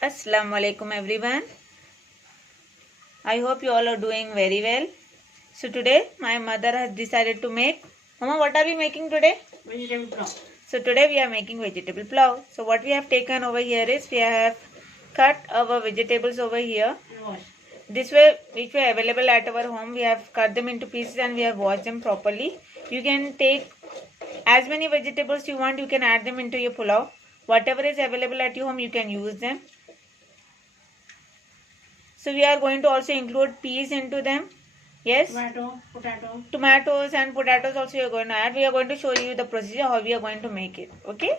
Assalamu alaikum everyone. I hope you all are doing very well. So today my mother has decided to make. Mama, what are we making today? Vegetable pulao. So today we are making vegetable pulao. So what we have taken over here is we have cut our vegetables over here. And wash. This way, which were available at our home, we have cut them into pieces and we have washed them properly. You can take as many vegetables you want, you can add them into your pulao. Whatever is available at your home, you can use them. So we are going to also include peas into them. Yes. Potato. Tomatoes and potatoes also you are going to add. We are going to show you the procedure how we are going to make it. Okay.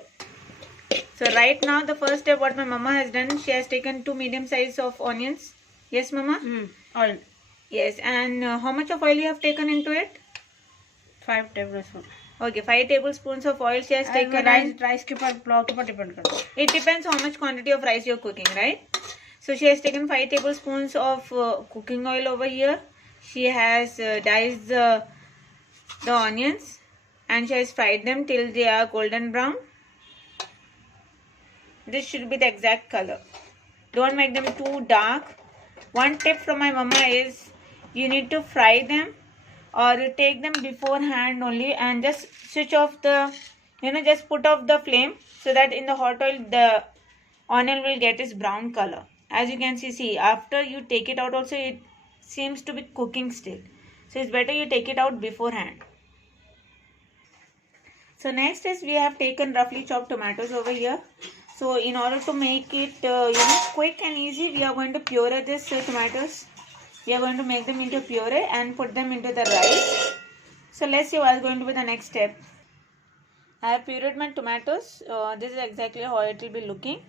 So right now the first step what my mama has done, she has taken 2 medium size of onions. Yes, mama. Oil. Yes, and how much of oil you have taken into it? 5 tablespoons. Okay, 5 tablespoons of oil she has taken. Rice के ऊपर पुलाव के ऊपर depend करता है. It depends how much quantity of rice you are cooking, right? So she has taken 5 tablespoons of cooking oil over here. She has diced the onions and she has fried them till they are golden brown. This should be the exact color. Don't make them too dark. One tip from my mama is you need to fry them or you take them beforehand only and just switch off the, just put off the flame so that in the hot oil the onion will get its brown color. As you can see, after you take it out also it seems to be cooking still. So it's better you take it out beforehand. So next is we have taken roughly chopped tomatoes over here. So in order to make it quick and easy, we are going to puree this tomatoes. We are going to make them into puree and put them into the rice. So let's see what is going to be the next step. I have pureed my tomatoes. This is exactly how it will be looking.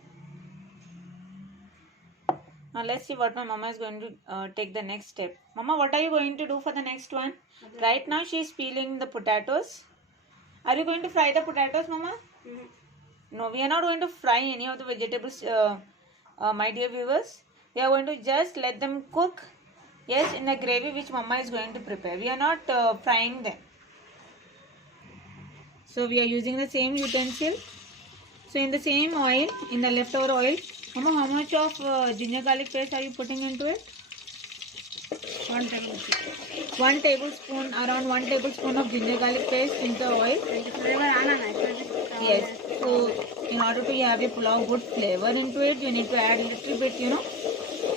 Now let's see what my mama is going to take the next step. Mama, what are you going to do for the next one? Okay. Right now she is peeling the potatoes. Are you going to fry the potatoes, mama? No, we are not going to fry any of the vegetables, my dear viewers. We are going to just let them cook, yes, in a gravy which mama is going to prepare. We are not frying them. So we are using the same utensil. So in the same oil, in the leftover oil, mama, how much of ginger garlic paste are you putting into it? 1 tablespoon. 1 tablespoon, around 1 tablespoon of ginger garlic paste into the oil. Yes. So in order to have a pulao good flavor into it, you need to add a little bit,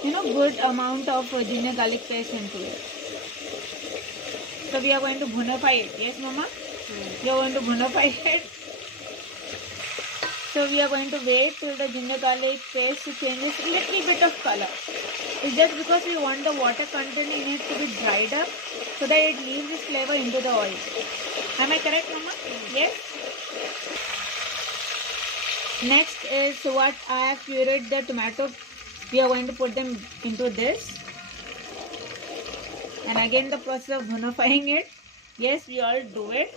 good amount of ginger garlic paste into it. So we are going to bhunify it. Yes, mama? We are going to bhunify it. So we are going to wait till the ginger garlic paste changes a little bit of color. It's just because we want the water content in it to be dried up so that it leaves its flavor into the oil. Am I correct, mama? Yes. Next is what I have pureed the tomato. We are going to put them into this. And again the process of bhunifying it. Yes, we all do it.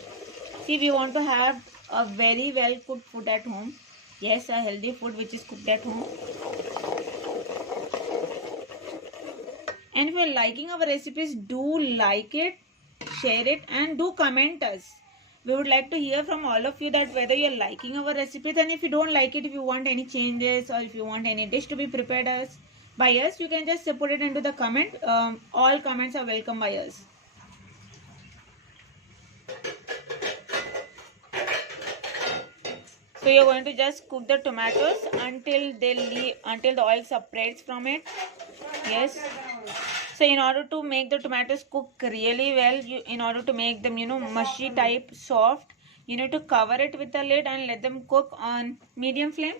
See, we want to have a very well cooked food at home. Yes, a healthy food which is cooked at home. And if you are liking our recipes, do like it, share it and do comment us. We would like to hear from all of you that whether you are liking our recipes, and if you don't like it, if you want any changes or if you want any dish to be prepared by us, you can just put it into the comment. All comments are welcome by us. So you are going to just cook the tomatoes until the oil separates from it. Yes. So in order to make the tomatoes cook really well, in order to make them, mushy type soft, you need to cover it with a lid and let them cook on medium flame.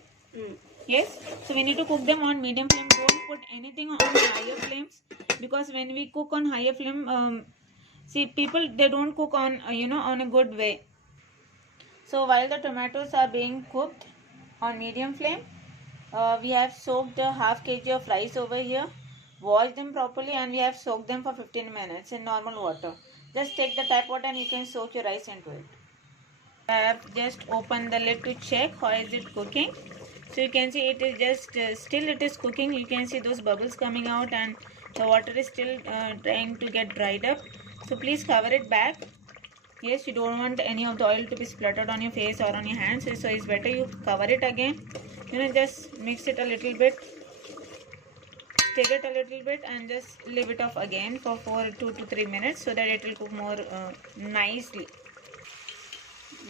Yes. So we need to cook them on medium flame. Don't put anything on higher flames, because when we cook on higher flame, see, people, they don't cook on, on a good way. So while the tomatoes are being cooked on medium flame, we have soaked a half kg of rice over here. Wash them properly and we have soaked them for 15 minutes in normal water. Just take the tap water and you can soak your rice into it. I have just opened the lid to check how is it cooking. So you can see it is just still it is cooking. You can see those bubbles coming out and the water is still trying to get dried up. So please cover it back. Yes, you don't want any of the oil to be spluttered on your face or on your hands. So it's better you cover it again. Just mix it a little bit stir it a little bit and just leave it off again for 2 to 3 minutes so that it will cook more nicely.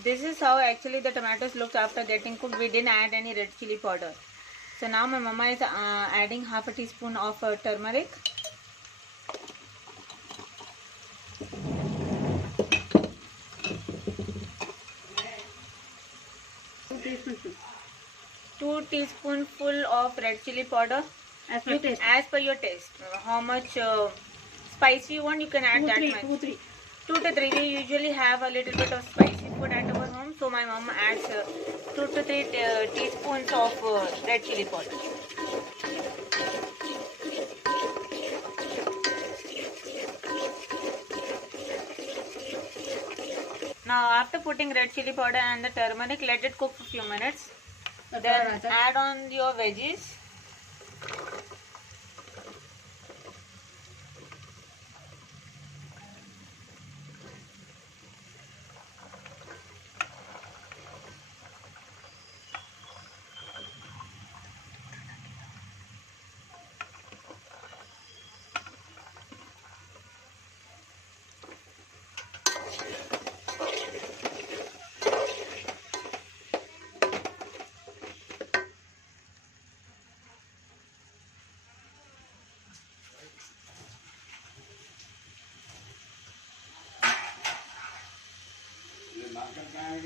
This is how actually the tomatoes looked after getting cooked. We didn't add any red chili powder. So now my mama is adding half a teaspoon of turmeric. Two teaspoonful of red chili powder. As per your taste. How much spicy you want, you can add that much. 2 to 3. We usually have a little bit of spicy food at our home, so my mom adds 2 to 3 teaspoons of red chili powder. Now after putting red chili powder and the turmeric, let it cook for a few minutes. Then add on your veggies.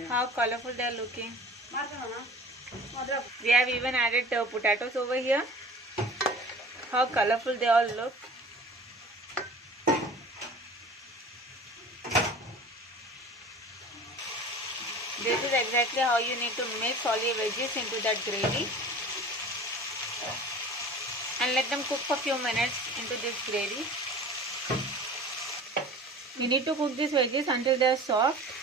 How colorful they are looking. We have even added potatoes over here. How colorful they all look. This is exactly how you need to mix all your veggies into that gravy. And let them cook for a few minutes into this gravy. You need to cook these veggies until they are soft.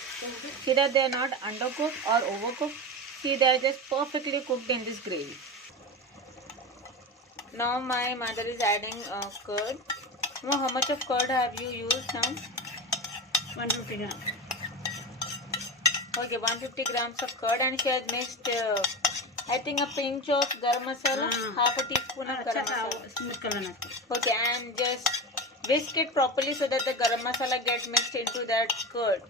See that they are not undercooked or overcooked. See, they are just perfectly cooked in this gravy. Now my mother is adding curd. Now, how much of curd have you used now? 150 grams. Okay, 150 grams of curd, and she has mixed, I think, a pinch of garam masala, half a teaspoon of garam masala. Okay, and just whisk it properly so that the garam masala gets mixed into that curd.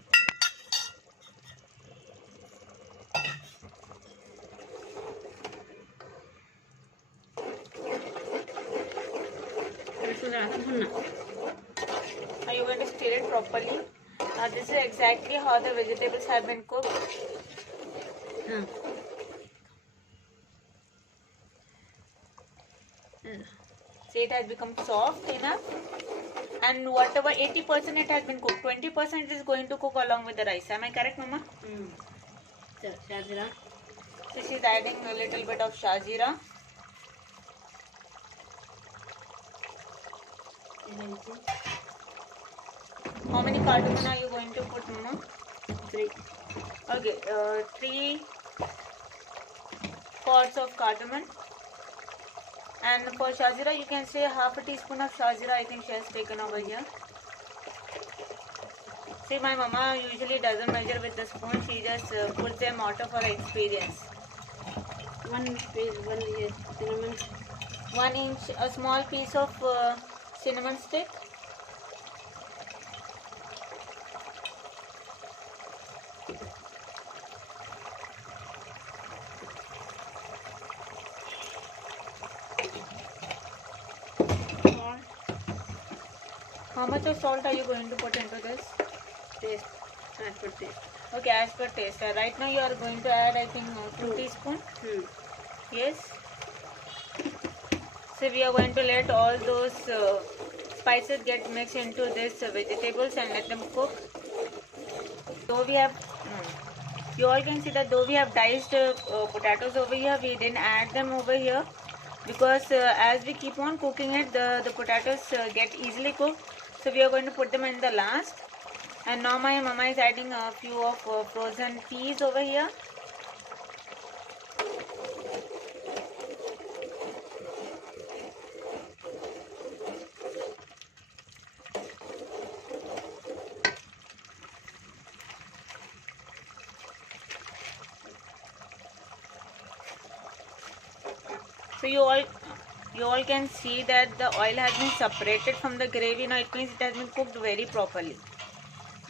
Are you going to stir it properly? Now this is exactly how the vegetables have been cooked. See, it has become soft enough. And whatever 80% it has been cooked, 20% is going to cook along with the rice. Am I correct, Mama? Shazira. So she's adding a little bit of shazira. How many cardamom are you going to put, Mama? 3. Okay, 3 pods of cardamom. And for shazira, you can say half a teaspoon of shazira. I think she has taken over here. See, my mama usually doesn't measure with the spoon. She just puts them out of her experience. 1 cinnamon. 1 inch, a small piece of cinnamon stick. How much of salt are you going to put into this? Taste. As per taste. Okay, as per taste. Right now you are going to add, I think, 2 teaspoons. Yes. So we are going to let all those spices get mixed into this vegetables and let them cook. Though we have, you all can see that though we have diced potatoes over here, we didn't add them over here because as we keep on cooking it, the potatoes get easily cooked. So we are going to put them in the last. And now my mama is adding a few of frozen peas over here. So you all, You all can see that the oil has been separated from the gravy. Now it means it has been cooked very properly.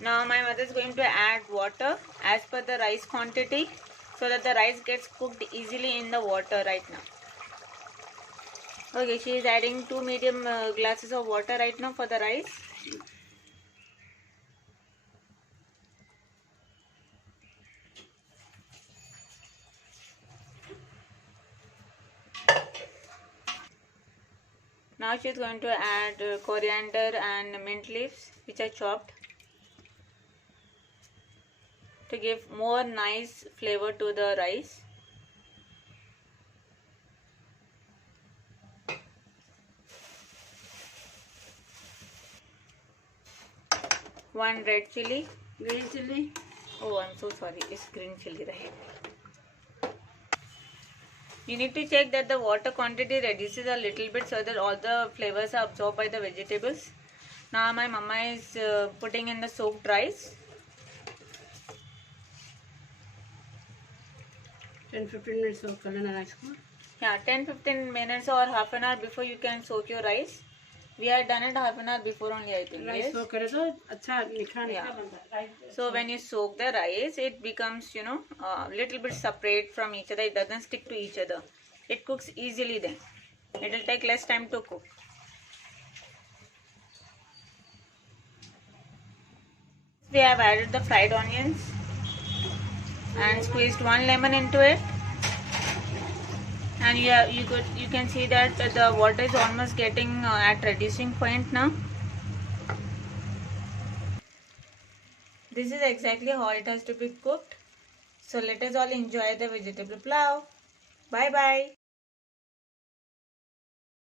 Now my mother is going to add water as per the rice quantity so that the rice gets cooked easily in the water right now. Okay, she is adding 2 medium glasses of water right now for the rice. Now she is going to add coriander and mint leaves which are chopped to give more nice flavor to the rice. One red chili. Green chili. Oh, I'm so sorry. It's green chili, right? You need to check that the water quantity reduces a little bit so that all the flavors are absorbed by the vegetables. Now my mama is putting in the soaked rice. 10-15 minutes soak कर लेना rice को. Yeah, 10-15 minutes or half an hour before you can soak your rice. We had done it half an hour before only, I think. Rice Yes. soak करे तो अच्छा निखरा Yeah. बनता है. Rice. So when you soak the rice, it becomes, you know, a little bit separate from each other. It doesn't stick to each other. It cooks easily then. It will take less time to cook. We have added the fried onions and squeezed 1 lemon into it. And you can see that the water is almost getting at reducing point now. This is exactly how it has to be cooked. So let us all enjoy the vegetable pulao. Bye bye.